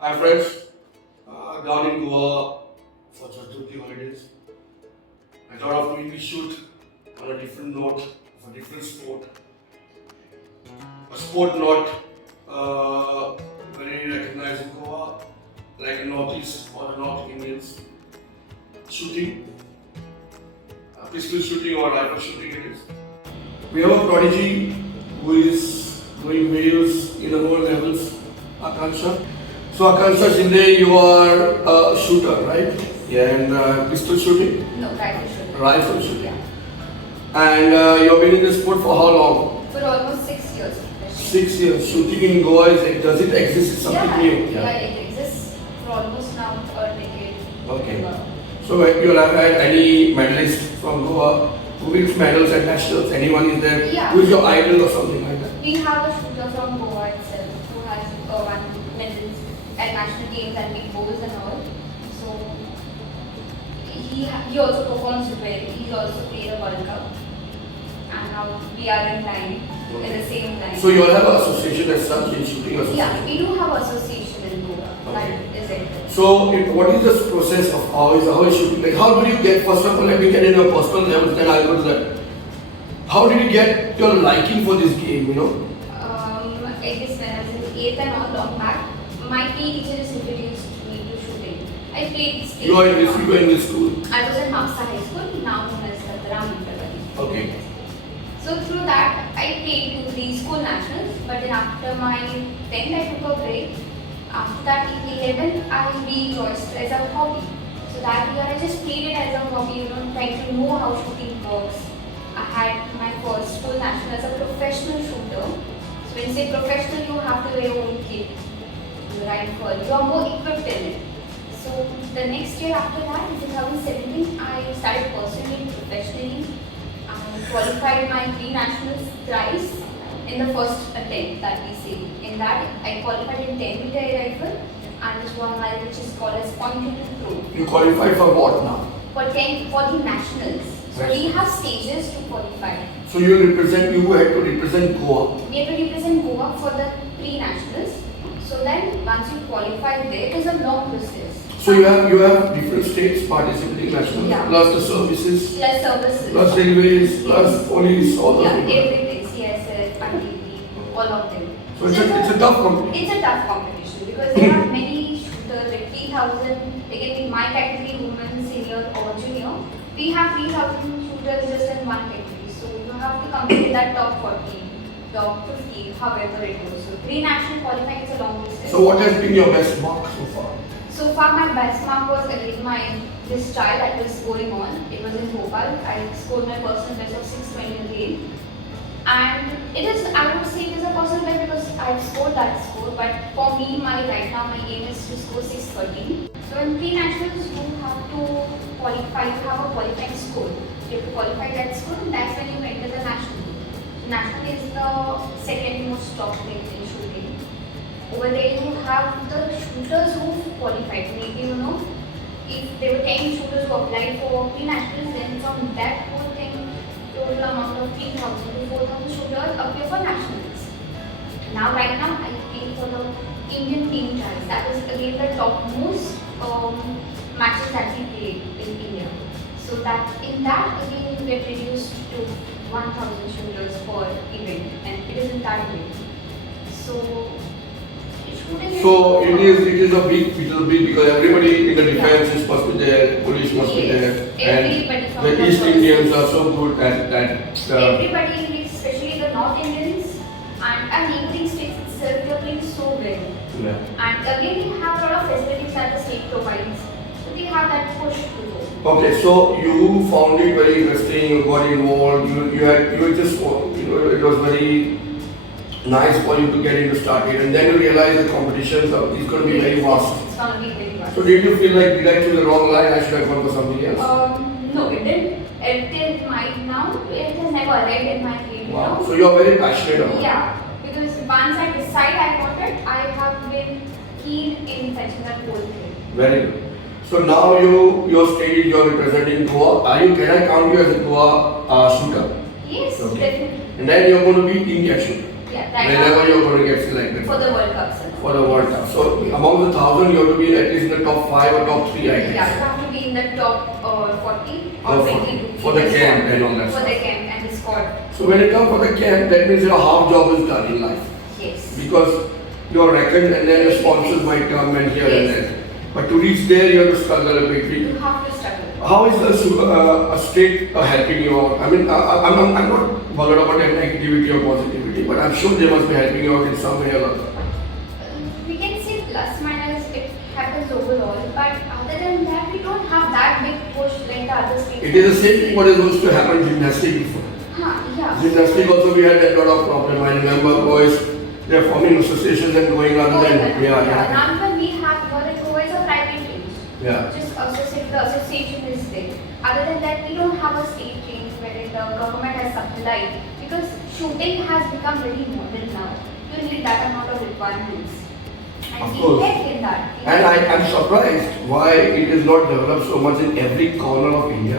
Hi friends, down in Goa for Chaturthi holidays. I thought of doing this shoot on a different note of a different sport. A sport not very recognized in Goa, like in Northeast or the North Indians. Shooting, pistol shooting or rifle shooting it is. We have a prodigy who is doing videos in the lower levels, Akanksha. So Akanksha Shinde, you are a shooter, right? Yeah, and pistol shooting? No, rifle shooting. Rifle shooting. Yeah. And you have been in this sport for how long? For almost 6 years. 6 years. Shooting in Goa is does it exist? It's something new? Yeah, it exists for almost now a decade. Okay. So you have had any medalists from Goa who wins medals at nationals? Anyone is there? Yeah. Who is your idol or something like that? We have a shooter from Goa itself who has won medals at national games and big bowls and all. So he also performs well. He's also played a World Cup. And now we are in line, in the same line. So you all have an association as such in shooting association? Yeah, we do have association in Goa. Okay. That is it. So, what is the process of how is shooting? Like, how do you get? First of all, let me get in your personal level. Then I'll go to that. How did you get your liking for this game? You know. I guess when I was in 8th and all long back, my PE teachers introduced me to shooting. I played state. You were in this school. I was in Ambey High School, now known as Ambey Parwatkar. Okay. So through that, I played to the school nationals. But then after my 10th, I took a break. After that, in 11th, I rejoined as a hobby. So that year, I just played it as a hobby, trying to know how shooting works. I had my first school national as a professional shooter. So when you say professional, you have to wear your own kit, your rifle, you are more equipped in it. So the next year after that, in 2017, I started pursuing it professionally. I qualified my 3 nationals thrice in the first attempt that we say. In that, I qualified in 10-meter rifle and this one which is called as pointed to throw. You qualified for what now? For the nationals. So Right. we have stages to qualify. So you had to represent Goa. We have to represent Goa for the pre-nationals. So then once you qualify there, it is a long process. So you have different states participating nationals, Yeah. plus the services, Plus services. plus railways, plus police, all those Yeah, people. everything, CSF, ITP, all of them. So it's a tough competition. It's a tough competition because there are many shooters, like 3,000, they can be my category, women, senior or junior. We have 3,000 shooters just in one category. So you have to compete in that top 40, top 50, however it goes. So pre-national qualifying is a long process. So what has been your best mark so far? So far my best mark was again this trial that was going on. It was in Bhopal. I scored my personal best of 620 again. And it is, I would say it is a personal best because I've scored that score. But for me, right now my aim is to score 613. So in pre-nationals, you have to qualify, you have a qualifying score. You have to qualify that score and that's when you enter the national. National is the second most top league in shooting. Over there you have the shooters who qualified. Maybe if there were 10 shooters who applied for pre-nationals, then from that whole thing, total amount of 3,000 to 4,000 shooters appear for nationals. Now right now I play for the Indian team trials. That is again the topmost matches that we played in India. So that in that again we get reduced to 1,000 shooters per event, and it is in that way. So, shooting is So it is a big because everybody in the defense must be there, police must be there, Everybody and from the East services. Indians are so good at that. Everybody, especially the North Indians and neighboring states itself, they are playing so well. Yeah. And again, we have a lot of facilities that the state provides. So we have that push to go. Okay, so you found it very interesting. You got involved. You were just it was very nice for you to get into started, and then you realize the competition is going to be very vast. It's going to be very vast. So did you feel like, did I choose the wrong line? I should have gone for something else. No, it didn't. Till now, it has never arrived in my field. Wow. So you are very passionate about it. Yeah, because once I decide I want it, I have been keen in fetching that whole thing. Very good. So now your stage, you are representing Goa. Can I count you as a Goa shooter? Yes, Okay. definitely. And then you're going to be India shooter. Yeah, right Whenever now, you're going to get selected for the World Cup. Sir. for the World Cup. So among the 1,000, you have to be at least in the top 5 or top 3, I guess. Yeah, you have to be in the top 40 or 20 for the camp and all that for stuff. the camp and the squad. So when you come for the camp, that means your half job is done in life. Yes. Because you're reckoned and then the sponsors might come and here and Yes. there. But to reach there, you have to struggle a bit. You have to struggle. How is a state helping you out? I mean, I'm not bothered about that negativity or positivity, but I'm sure they must be helping you out in some way or other. We can say plus minus, it happens overall, but other than that, we don't have that big push like the other states. It is the same thing what is supposed to happen in gymnastics before. Yeah. Gymnastics also we had a lot of problem. I remember boys, they are forming associations and going rather than Now when we have here in Goa is a private range. Yeah. Just the association is there. Other than that, we don't have a state range wherein the government has supplied, because shooting has become very modern now. You need that amount of requirements. And Of we course. get in that. And I'm surprised why it is not developed so much in every corner of India.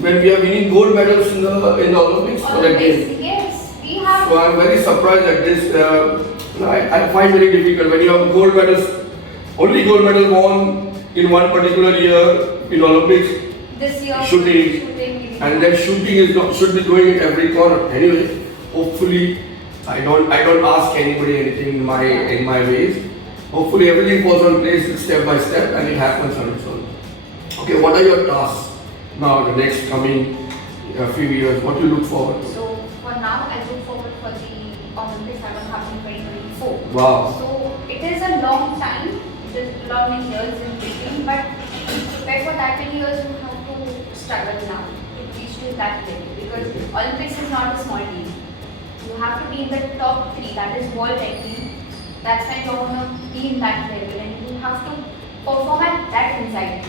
When we are winning gold medals in the Olympics for that game. Yes, we have. So I'm very surprised at this. I find very difficult when you have gold medals, only gold medal won in one particular year in Olympics. This year, Shooting. And then shooting is not, should be doing it every corner. Anyway, hopefully I don't ask anybody anything in my ways. Hopefully everything falls on place step by step and it happens on its own. Okay, what are your tasks now, the next coming few years? What do you look forward to? So for now, I look forward for the Olympics that will happen in 2024. Wow. So it is a long time, it is long years in between, but to prepare for that many years, you have to struggle now to reach to that level, because Olympics is not a small deal. You have to be in the top 3, that is world ranking. That's when you're going to be in that level, and you have to perform at that anxiety.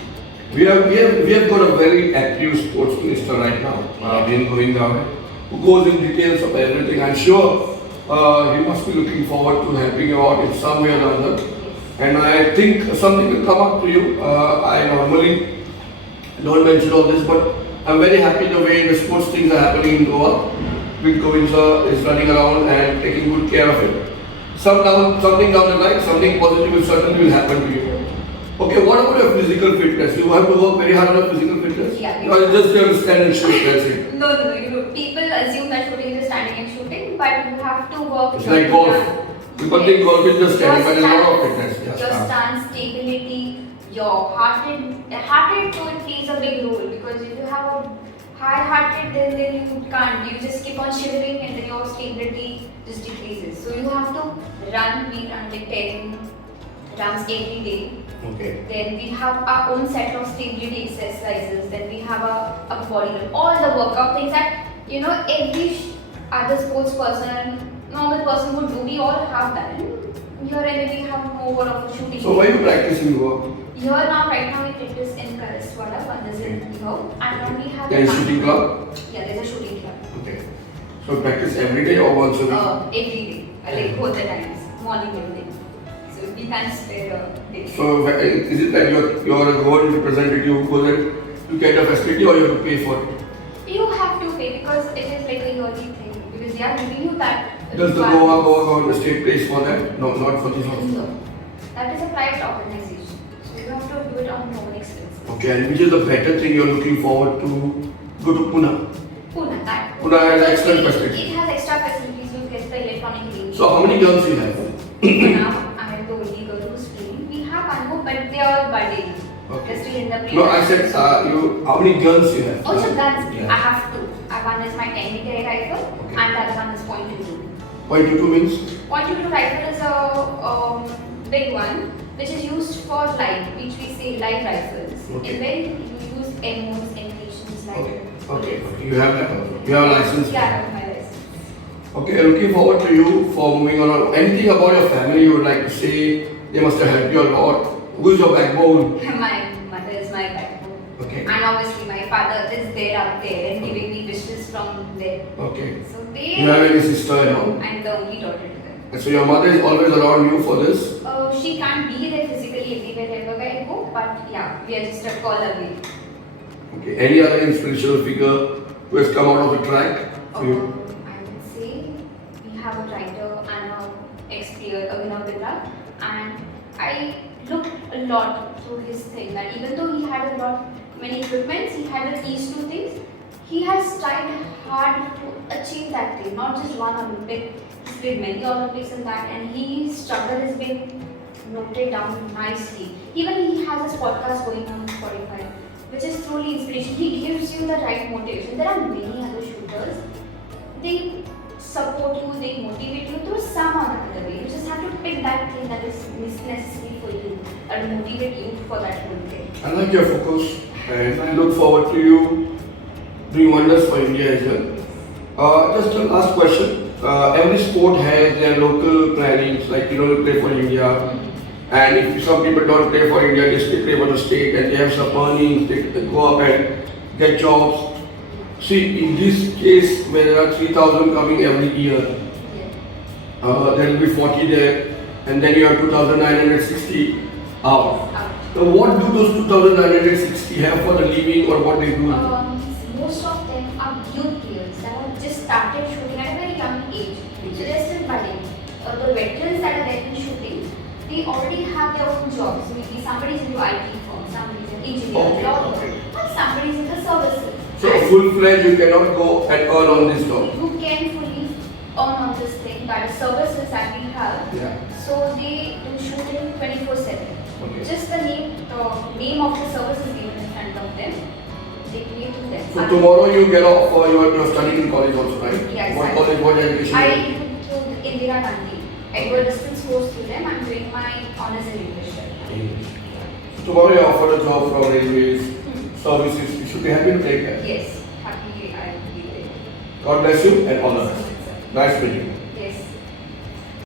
We have got a very active sports minister right now, Bin Govinda, who goes in details of everything. I'm sure he must be looking forward to helping you out in some way or other. And I think something will come up to you. I normally don't mention all this, but I'm very happy the way the sports things are happening in Goa. With Govinda is running around and taking good care of it. Something down the line, something positive will certainly will happen to you. Okay, what about your physical fitness? You have to work very hard on your physical fitness? Yeah. Or just you have to stand and shoot, that's it? No. People assume that shooting is standing and shooting, but you have to work. It's like golf. People think golf is just standing, but there's a lot of fitness. Your stance, stability, your heart rate too, it plays a big role, because if you have a high heart rate, then you can't. You just keep on shivering and then your stability just decreases. So you have to we run like 10 runs every day. Okay. Then we have our own set of stability exercises. Then we have a upper body run. All the workout things that every other sports person, normal person would do. We all have that. Here and then we have more of a shooting. So why are you practicing work? Here now, right now we practice in Karaswada, one is in here, and then we have There is shooting club? Yeah, there's a shooting club. Okay. So practice every day or once a week? Every day, like both the times, morning and evening. So we can't spare a day. So is it like you're a GOAN representative who goes and you get a facility or you have to pay for it? You have to pay because it is like a yearly thing, because they are giving you that. Does the Goa the state pays for that? No, not for this also. No. That is a private organization. So you have to do it on your own expenses. Okay, and which is the better thing you're looking forward to go to Pune? Pune, that Pune has So extra it facilities. has extra facilities. You get the electronic range. So how many girls you have? Now I am the only girl who's playing. We have one more, but they are budding. Okay. They're still in the play. No, I said how many guns you have? Also guns. Yeah. I have two. One is my 10-meter rifle, Okay. and the other one is .22. .22 means? .22 rifle is a big one, which is used for live, which we say live rifles. Okay. In where you use MOs, animations, like. Okay. Okay. You have that also. You have a license. Yeah, I have my license. Okay, looking forward to you for moving on. Anything about your family you would like to say? They must have helped you a lot. Who's your backbone? My mother is my backbone. Okay. And obviously my father is there up there and giving me wishes from there. Okay. So You have any sister, you know? I'm the only daughter to them. And so your mother is always around you for this? She can't be there physically everywhere I go, but yeah, we are just a call away. Okay. Any other inspirational figure who has come out of the track for you? I would say we have a writer and a ex-player, Akanksha, and I looked a lot through his thing that even though he had a lot many equipments, he had these two things. He has tried hard to achieve that thing, not just one Olympic. He's did many Olympics and that, and his struggle has been noted down nicely. Even he has his podcast going on Spotify, which is truly inspiration. He gives you the right motivation. There are many other shooters. They support you, they motivate you through some or other way. You just have to pick that thing that is necessary for you and motivate you for that whole thing. I like your focus and I look forward to you doing wonders for India as well. Just a last question. Every sport has their local plannings, like you play for India. And if some people don't play for India, they still play for the state and they have some earnings, they go up and get jobs. See, in this case, where there are 3,000 coming every year, there will be 40 there, and then you have 2,960 out. Now, what do those 2,960 have for the living or what they do? Most of them are youth players that have just started shooting at a very young age. So they're still budding. The veterans that are there in shooting, they already have their own jobs. Maybe somebody's into IT firm, somebody's an engineer, doctor, and somebody's in the services. So full-fledged, you cannot go and earn on this job. You can fully earn on this thing, that is services that we have. Yeah. So they do shooting 24/7. Okay. Just the name of the service is given in front of them. They play to them. So tomorrow you get off for your studying in college also, right? Yes. What college, what education? I do through Indira Gandhi. I go a distance course through them. I'm doing my honors in English. English. So tomorrow you are offered a job from railways, services. You should be happy to take that. Yes, happy I will be there. God bless you and all the best. Nice meeting you.